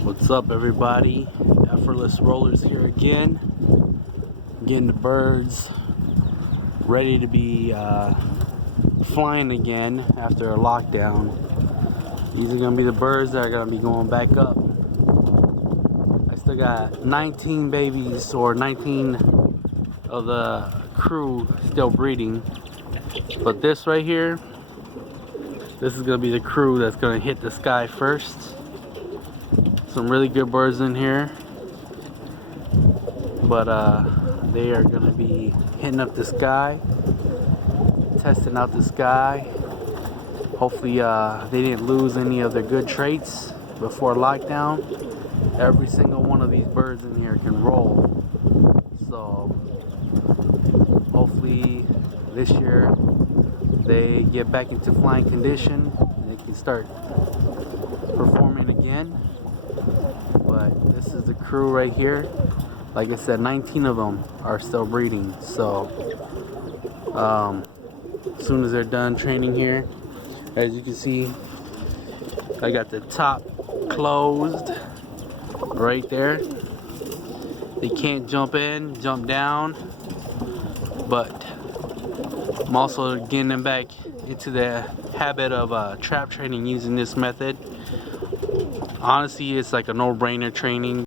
What's up, everybody? Effortless Rollers here again, getting the birds ready to be flying again after a lockdown. These are gonna be the birds that are gonna be going back up. I still got 19 babies, or 19 of the crew still breeding, but this right here, this is gonna be the crew that's gonna hit the sky first. Some really good birds in here, but they are going to be hitting up the sky, testing out the sky. Hopefully they didn't lose any of their good traits before lockdown. Every single one of these birds in here can roll, so hopefully this year they get back into flying condition and they can start performing again. But this is the crew right here. Like I said, 19 of them are still breeding. So as soon as they're done training here, as you can see, I got the top closed right there. They can't jump in, jump down, but I'm also getting them back into the habit of trap training using this method. Honestly, it's like a no-brainer training.